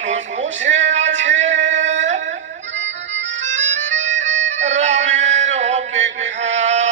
মানুষ বসে আছে রামের অপেক্ষায়।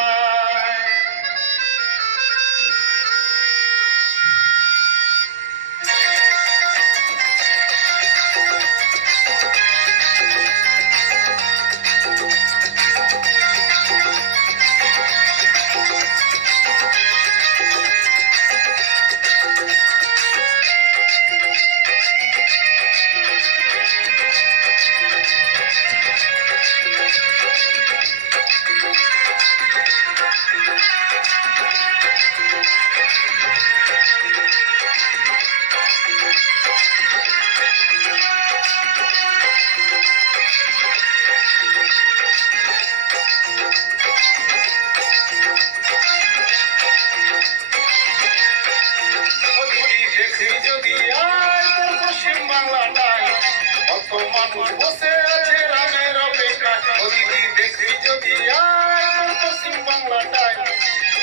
যদি আর পশ্চিম বাংলাটায় কত মানুষ বসে আছে রামের অপেক্ষায়। দিদি দেখবি যদি আর পশ্চিম বাংলাটায়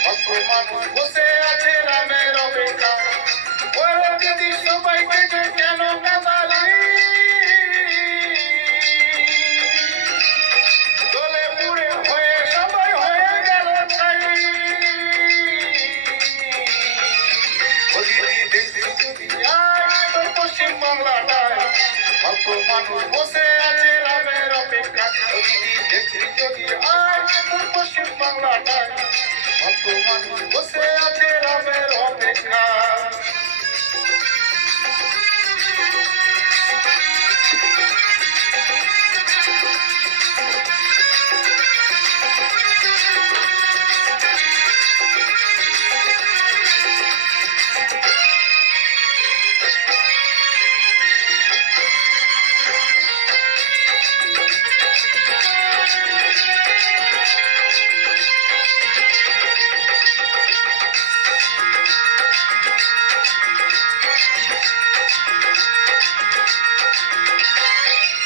কত মানুষ বসে আছে রামের অপেক্ষায়। ওরে দিদি সবাইকে কেন কাঁদালি, দলে পুড়ে হয়ে সবাই হয়ে গেল ছাই। দিদি দেখবি যদি আর পশ্চিম বাংলাটায় কত মানুষ বসে আছে রামের অপেক্ষা। দিদি দেখবি যদি আর পশ্চিম বাংলাটায় কত মানুষ বসে আছে রামের অপেক্ষা।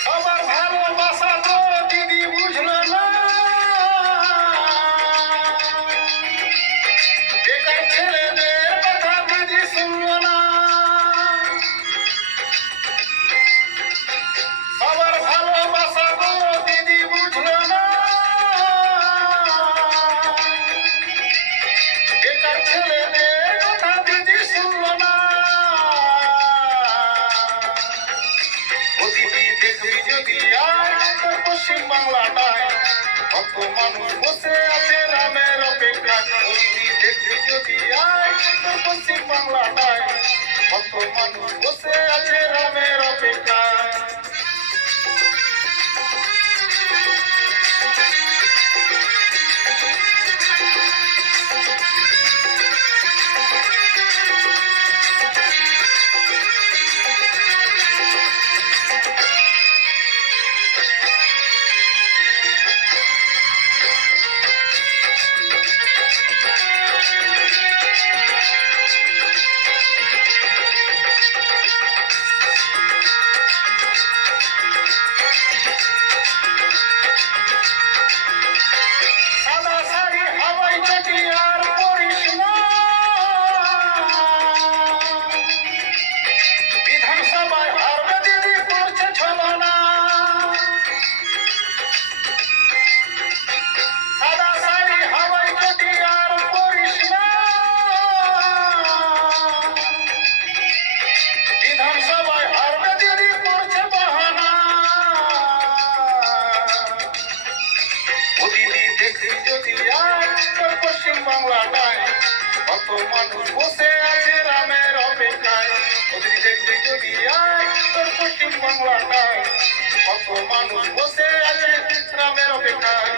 সবার ভালোবাসা তো দিদি বুঝলো না, বেকার ছেলেদের কথা দিদি শুনলো না। সবার ভালোবাসা তো দিদি বুঝলো না, বেকার ছেলেদের কথা দিদি শুনলো না। ও দিদি দেখবি যদি আর পশ্চিম বাংলাটায় কত মানুষ বসে আছে রামের অপেক্ষায়। ও দিদি দেখবি যদি আর পশ্চিম বাংলাটায় কত মানুষ বসে আছে রামের অপেক্ষায়। সাদা শাড়ি হাওয়াই চটি আর পরিস না, বিধানসভায় হারবে দিদি করছে ছলনা। সাদা শাড়ি হাওয়াই চটি আর পরিস না, বিধানসভায় হারবে দিদি করছে বাহানা। ও দিদি দেখবি যদি আর পশ্চিম বাংলাটায় কত মানুষ বসে আছে রামের অপেক্ষায়। ও দিদি দেখবি যদি আর পশ্চিম বাংলাটায় কত মানুষ বসে আছে রামের অপেক্ষায়।